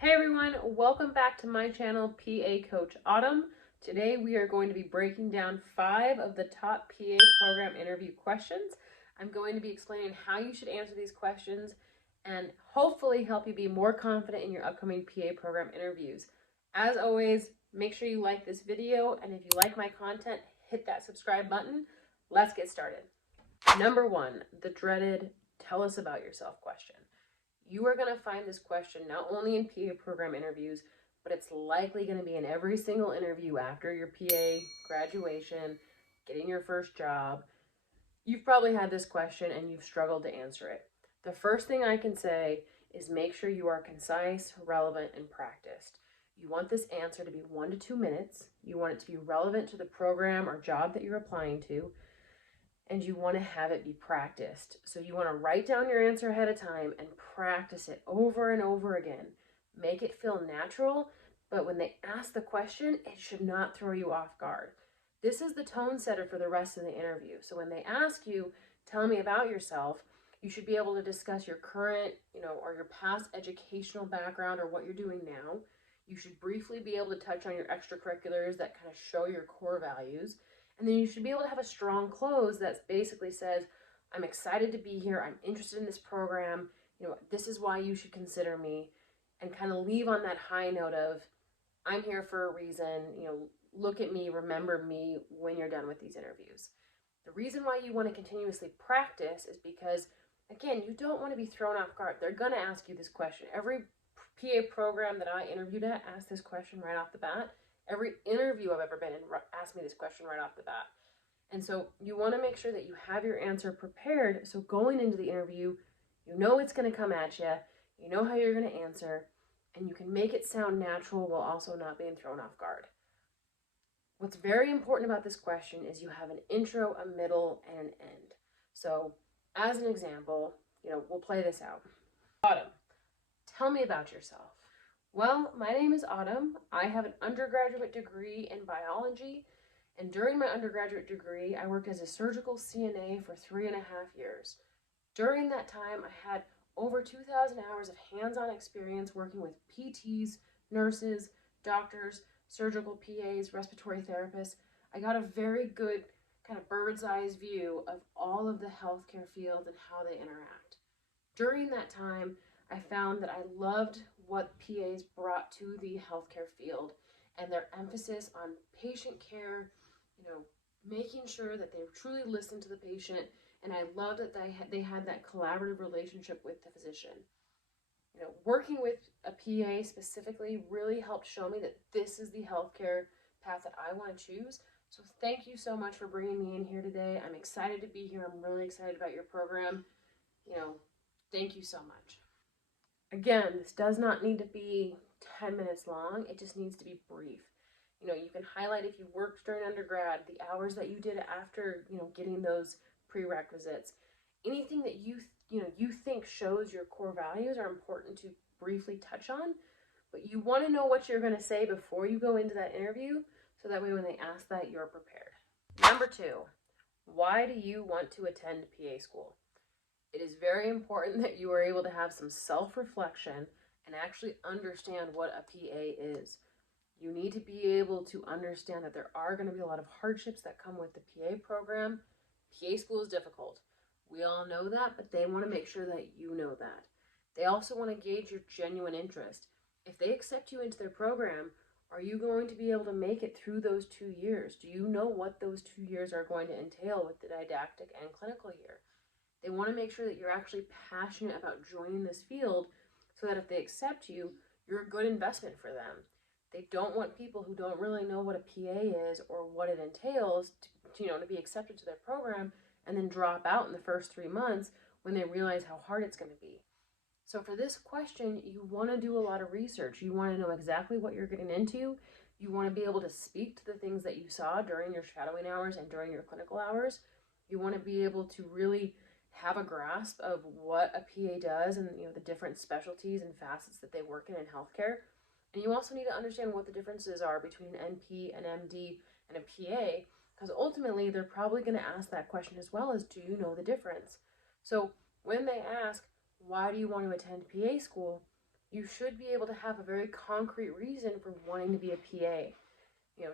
Hey everyone, welcome back to my channel, PA Coach Autumn. Today we are going to be breaking down 5 of the top PA program interview questions. I'm going to be explaining how you should answer these questions and hopefully help you be more confident in your upcoming PA program interviews. As always, make sure you like this video, and if you like my content, hit that subscribe button. Let's get started. Number 1, the dreaded tell us about yourself question. You are going to find this question not only in PA program interviews, but it's likely going to be in every single interview after your PA graduation, getting your first job. You've probably had this question and you've struggled to answer it. The first thing I can say is make sure you are concise, relevant, and practiced. You want this answer to be 1 to 2 minutes. You want it to be relevant to the program or job that you're applying to, and you want to have it be practiced. So you want to write down your answer ahead of time and practice it over and over again. Make it feel natural, but when they ask the question, it should not throw you off guard. This is the tone setter for the rest of the interview. So when they ask you, tell me about yourself, you should be able to discuss your current, or your past educational background or what you're doing now. You should briefly be able to touch on your extracurriculars that kind of show your core values. And then you should be able to have a strong close that basically says, I'm excited to be here. I'm interested in this program. This is why you should consider me, and kind of leave on that high note of, I'm here for a reason. Look at me, remember me when you're done with these interviews. The reason why you want to continuously practice is because, again, you don't want to be thrown off guard. They're going to ask you this question. Every PA program that I interviewed at asked this question right off the bat. Every interview I've ever been in asked me this question right off the bat. And so you want to make sure that you have your answer prepared. So going into the interview, you know it's going to come at you. You know how you're going to answer. And you can make it sound natural while also not being thrown off guard. What's very important about this question is you have an intro, a middle, and an end. So as an example, we'll play this out. Autumn, tell me about yourself. Well, my name is Autumn. I have an undergraduate degree in biology, and during my undergraduate degree, I worked as a surgical CNA for 3.5 years. During that time, I had over 2,000 hours of hands-on experience working with PTs, nurses, doctors, surgical PAs, respiratory therapists. I got a very good kind of bird's eye view of all of the healthcare fields and how they interact. During that time, I found that I loved what PAs brought to the healthcare field and their emphasis on patient care, making sure that they truly listened to the patient. And I loved that they had that collaborative relationship with the physician. Working with a PA specifically really helped show me that this is the healthcare path that I want to choose. So thank you so much for bringing me in here today. I'm excited to be here. I'm really excited about your program. Thank you so much. Again, this does not need to be 10 minutes long. It just needs to be brief. You can highlight if you worked during undergrad, the hours that you did after, getting those prerequisites. Anything that you think shows your core values are important to briefly touch on, but you want to know what you're going to say before you go into that interview, so that way when they ask that, you're prepared. Number 2, why do you want to attend PA school? It is very important that you are able to have some self-reflection and actually understand what a PA is. You need to be able to understand that there are going to be a lot of hardships that come with the PA program. PA school is difficult. We all know that, but they want to make sure that you know that. They also want to gauge your genuine interest. If they accept you into their program, are you going to be able to make it through those 2 years? Do you know what those 2 years are going to entail with the didactic and clinical year? They want to make sure that you're actually passionate about joining this field, so that if they accept you, you're a good investment for them. They don't want people who don't really know what a PA is or what it entails to be accepted to their program and then drop out in the first 3 months when they realize how hard it's going to be. So for this question, you want to do a lot of research. You want to know exactly what you're getting into. You want to be able to speak to the things that you saw during your shadowing hours and during your clinical hours. You want to be able to really have a grasp of what a PA does and the different specialties and facets that they work in healthcare. And you also need to understand what the differences are between an NP, an MD, and a PA, because ultimately they're probably going to ask that question as well as, do you know the difference? So when they ask, why do you want to attend PA school? you should be able to have a very concrete reason for wanting to be a PA.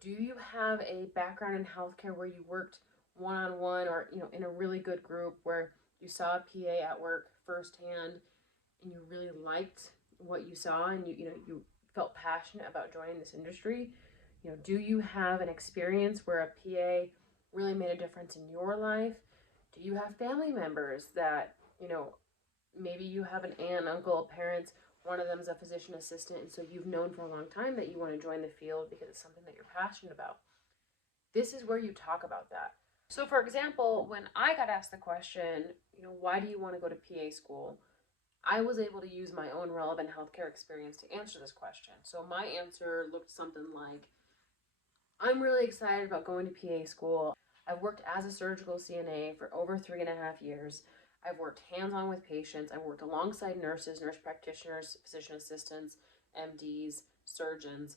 Do you have a background in healthcare where you worked one-on-one or, in a really good group where you saw a PA at work firsthand and you really liked what you saw and you felt passionate about joining this industry? Do you have an experience where a PA really made a difference in your life? Do you have family members that, maybe you have an aunt, uncle, parents, one of them is a physician assistant, and so you've known for a long time that you want to join the field because it's something that you're passionate about. This is where you talk about that. So for example, when I got asked the question, why do you want to go to PA school? I was able to use my own relevant healthcare experience to answer this question. So my answer looked something like, I'm really excited about going to PA school. I've worked as a surgical CNA for over 3.5 years. I've worked hands-on with patients. I've worked alongside nurses, nurse practitioners, physician assistants, MDs, surgeons.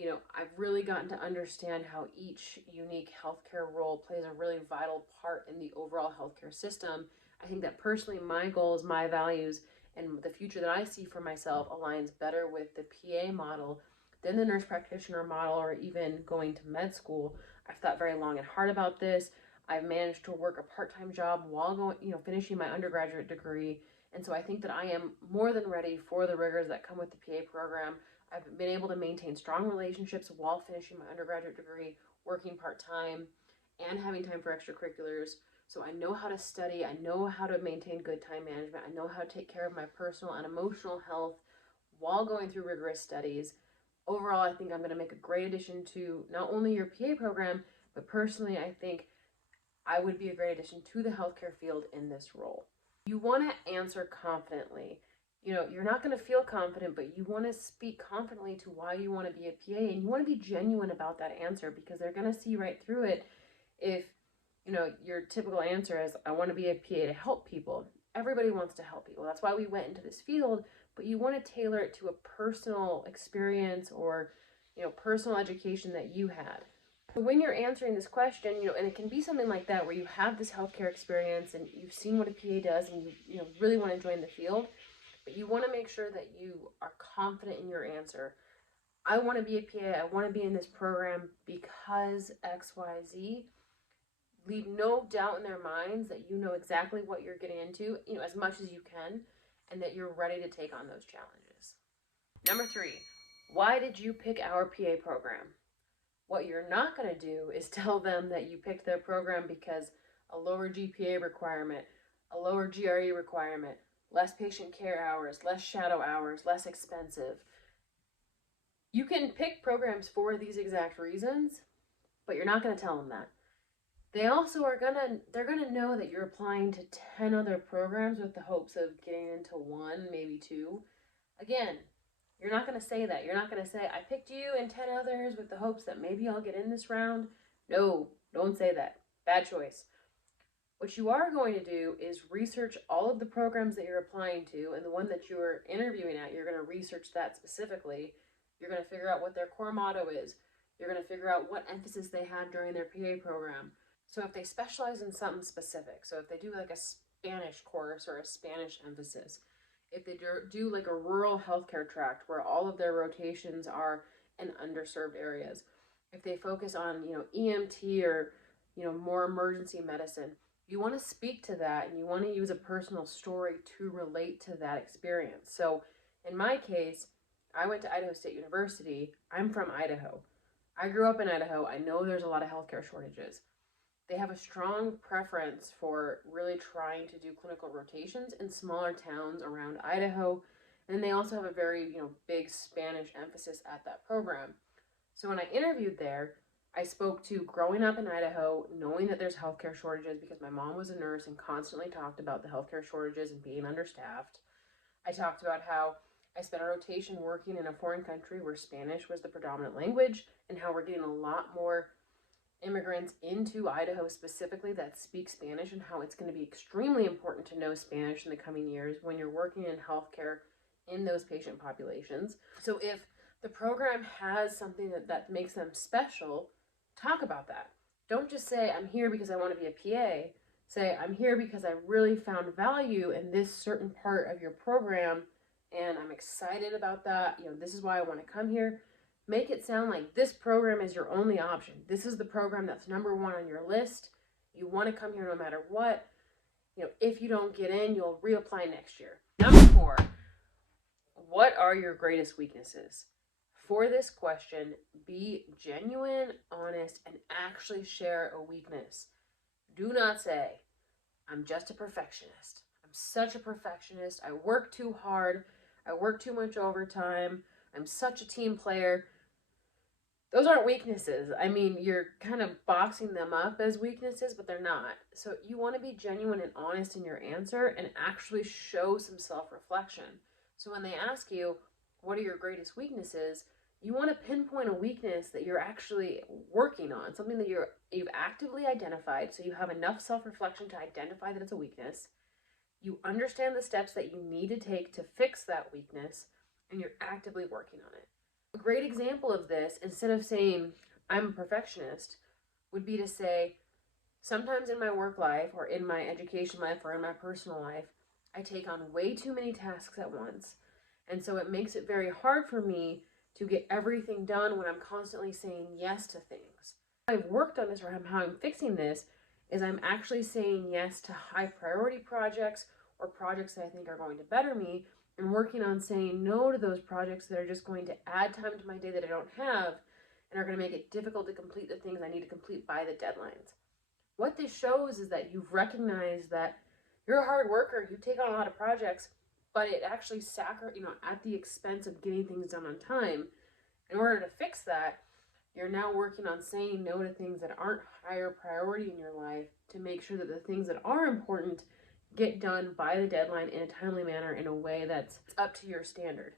I've really gotten to understand how each unique healthcare role plays a really vital part in the overall healthcare system. I think that personally my goals, my values, and the future that I see for myself aligns better with the PA model than the nurse practitioner model or even going to med school. I've thought very long and hard about this. I've managed to work a part-time job while going, finishing my undergraduate degree. And so I think that I am more than ready for the rigors that come with the PA program. I've been able to maintain strong relationships while finishing my undergraduate degree, working part-time, and having time for extracurriculars. So I know how to study. I know how to maintain good time management. I know how to take care of my personal and emotional health while going through rigorous studies. Overall, I think I'm going to make a great addition to not only your PA program, but personally, I think I would be a great addition to the healthcare field in this role. You want to answer confidently. You're not going to feel confident, but you want to speak confidently to why you want to be a PA, and you want to be genuine about that answer because they're going to see right through it if, your typical answer is, I want to be a PA to help people. Everybody wants to help people. That's why we went into this field, but you want to tailor it to a personal experience or, personal education that you had. So when you're answering this question, and it can be something like that where you have this healthcare experience and you've seen what a PA does and you really want to join the field, but you want to make sure that you are confident in your answer. I want to be a PA. I want to be in this program because XYZ. Leave no doubt in their minds that you know exactly what you're getting into, as much as you can, and that you're ready to take on those challenges. Number 3, why did you pick our PA program? What you're not going to do is tell them that you picked their program because a lower GPA requirement, a lower GRE requirement, less patient care hours, less shadow hours, less expensive. You can pick programs for these exact reasons, but you're not going to tell them that. They also they're going to know that you're applying to 10 other programs with the hopes of getting into one, maybe 2. Again, you're not going to say that. You're not going to say, I picked you and 10 others with the hopes that maybe I'll get in this round. No, don't say that. Bad choice. What you are going to do is research all of the programs that you're applying to, and the one that you're interviewing at, you're going to research that specifically. You're going to figure out what their core motto is. You're going to figure out what emphasis they had during their PA program. So if they specialize in something specific, so if they do like a Spanish course or a Spanish emphasis, if they do like a rural healthcare tract where all of their rotations are in underserved areas, if they focus on, EMT or, more emergency medicine, you want to speak to that and you want to use a personal story to relate to that experience. So in my case, I went to Idaho State University. I'm from Idaho. I grew up in Idaho. I know there's a lot of healthcare shortages. They have a strong preference for really trying to do clinical rotations in smaller towns around Idaho. And they also have a very, big Spanish emphasis at that program. So when I interviewed there, I spoke to growing up in Idaho, knowing that there's healthcare shortages because my mom was a nurse and constantly talked about the healthcare shortages and being understaffed. I talked about how I spent a rotation working in a foreign country where Spanish was the predominant language and how we're getting a lot more immigrants into Idaho specifically that speak Spanish and how it's going to be extremely important to know Spanish in the coming years when you're working in healthcare in those patient populations. So if the program has something that makes them special, talk about that. Don't just say, I'm here because I want to be a PA. Say, I'm here because I really found value in this certain part of your program and I'm excited about that. This is why I want to come here. Make it sound like this program is your only option. This is the program that's number one on your list. You want to come here no matter what. If you don't get in, you'll reapply next year. Number 4, what are your greatest weaknesses? For this question, be genuine, honest, and actually share a weakness. Do not say, I'm just a perfectionist. I'm such a perfectionist. I work too hard. I work too much overtime. I'm such a team player. Those aren't weaknesses. I mean, you're kind of boxing them up as weaknesses, but they're not. So you want to be genuine and honest in your answer and actually show some self-reflection. So when they ask you, what are your greatest weaknesses? You want to pinpoint a weakness that you're actually working on, something that you've actively identified, so you have enough self-reflection to identify that it's a weakness. You understand the steps that you need to take to fix that weakness, and you're actively working on it. A great example of this, instead of saying, I'm a perfectionist, would be to say, sometimes in my work life or in my education life or in my personal life, I take on way too many tasks at once. And so it makes it very hard for me to get everything done when I'm constantly saying yes to things. I've worked on this, or how I'm fixing this, is I'm actually saying yes to high priority projects or projects that I think are going to better me, and working on saying no to those projects that are just going to add time to my day that I don't have and are going to make it difficult to complete the things I need to complete by the deadlines. What this shows is that you've recognized that you're a hard worker, you take on a lot of projects, but it actually at the expense of getting things done on time. In order to fix that, you're now working on saying no to things that aren't higher priority in your life to make sure that the things that are important get done by the deadline in a timely manner in a way that's up to your standard.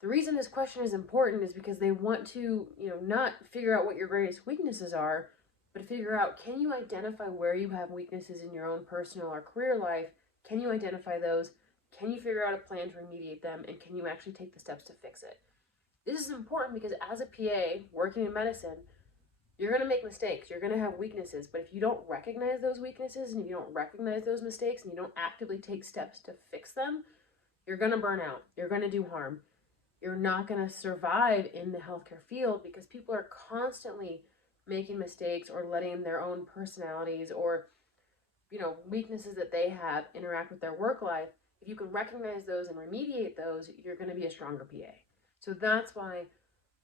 The reason this question is important is because they want to, not figure out what your greatest weaknesses are, but figure out, can you identify where you have weaknesses in your own personal or career life? Can you identify those? Can you figure out a plan to remediate them? And can you actually take the steps to fix it? This is important because as a PA working in medicine, you're going to make mistakes. You're going to have weaknesses. But if you don't recognize those weaknesses and you don't recognize those mistakes and you don't actively take steps to fix them, you're going to burn out. You're going to do harm. You're not going to survive in the healthcare field because people are constantly making mistakes or letting their own personalities or, weaknesses that they have interact with their work life. If you can recognize those and remediate those, you're going to be a stronger PA. So that's why,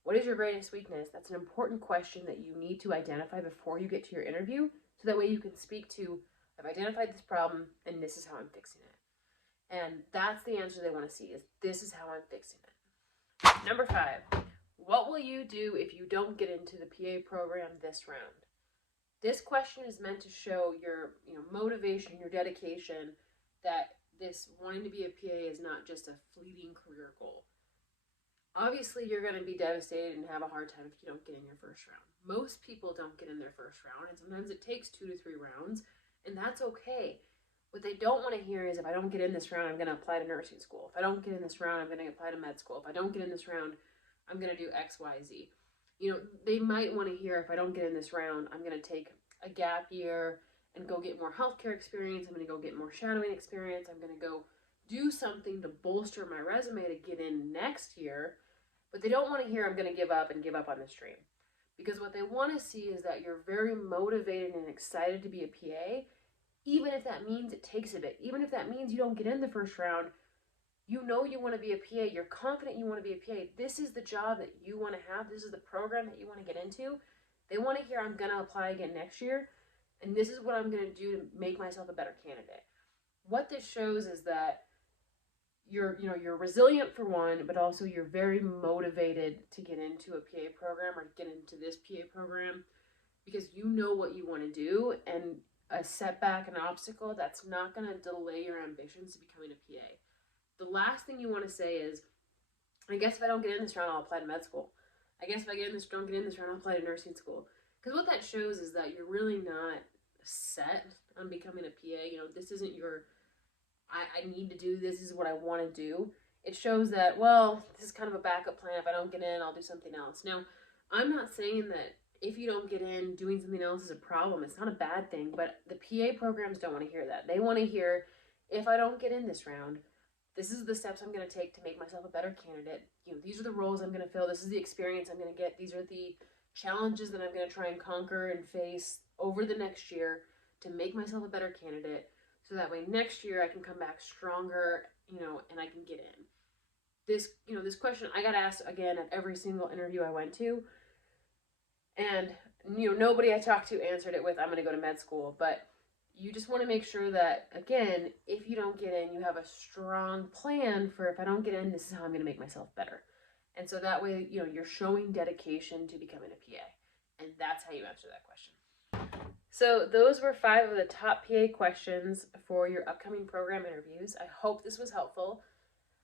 what is your greatest weakness? That's an important question that you need to identify before you get to your interview, so that way you can speak to, I've identified this problem and this is how I'm fixing it. And that's the answer they want to see, is this is how I'm fixing it. Number 5, what will you do if you don't get into the PA program this round? This question is meant to show your motivation, your dedication, that this wanting to be a PA is not just a fleeting career goal. Obviously, you're going to be devastated and have a hard time if you don't get in your first round. Most people don't get in their first round, and sometimes it takes 2 to 3 rounds, and that's okay. What they don't want to hear is, if I don't get in this round, I'm going to apply to nursing school. If I don't get in this round, I'm going to apply to med school. If I don't get in this round, I'm going to do X, Y, Z. They might want to hear, if I don't get in this round, I'm going to take a gap year and go get more healthcare experience. I'm going to go get more shadowing experience. I'm going to go do something to bolster my resume to get in next year. But they don't want to hear, I'm going to give up on this dream. Because what they want to see is that you're very motivated and excited to be a PA, even if that means it takes a bit. Even if that means you don't get in the first round, you want to be a PA. You're confident you want to be a PA. This is the job that you want to have. This is the program that you want to get into. They want to hear, I'm going to apply again next year, and this is what I'm going to do to make myself a better candidate. What this shows is that you're resilient for one, but also you're very motivated to get into a PA program or get into this PA program because you know what you want to do, and a setback, an obstacle, that's not going to delay your ambitions to becoming a PA. The last thing you want to say is, I guess if I don't get in this round, I'll apply to med school. I guess if I don't get in this round, I'll apply to nursing school. Because what that shows is that you're really not set on becoming a PA. This isn't your, I need to do this is what I want to do. It shows that, well, this is kind of a backup plan. If I don't get in, I'll do something else. Now, I'm not saying that if you don't get in, doing something else is a problem. It's not a bad thing, but the PA programs don't want to hear that. They want to hear, if I don't get in this round, this is the steps I'm going to take to make myself a better candidate. These are the roles I'm going to fill. This is the experience I'm going to get. These are the challenges that I'm going to try and conquer and face over the next year to make myself a better candidate. So that way next year I can come back stronger, and I can get in. This question I got asked again at every single interview I went to. And, nobody I talked to answered it with, I'm going to go to med school. But you just want to make sure that, again, if you don't get in, you have a strong plan for, if I don't get in, this is how I'm going to make myself better. And so that way, you're showing dedication to becoming a PA. And that's how you answer that question. So those were 5 of the top PA questions for your upcoming program interviews. I hope this was helpful.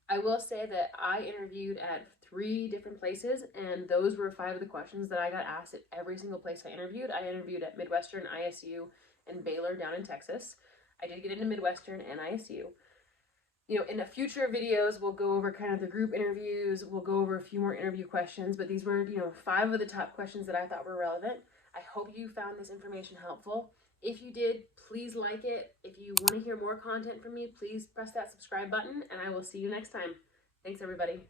I will say that I interviewed at 3 different places, and those were 5 of the questions that I got asked at every single place I interviewed. I interviewed at Midwestern, ISU, and Baylor down in Texas. I did get into Midwestern and ISU. In the future videos, we'll go over kind of the group interviews. We'll go over a few more interview questions, but these were, 5 of the top questions that I thought were relevant. I hope you found this information helpful. If you did, please like it. If you want to hear more content from me, please press that subscribe button, and I will see you next time. Thanks, everybody.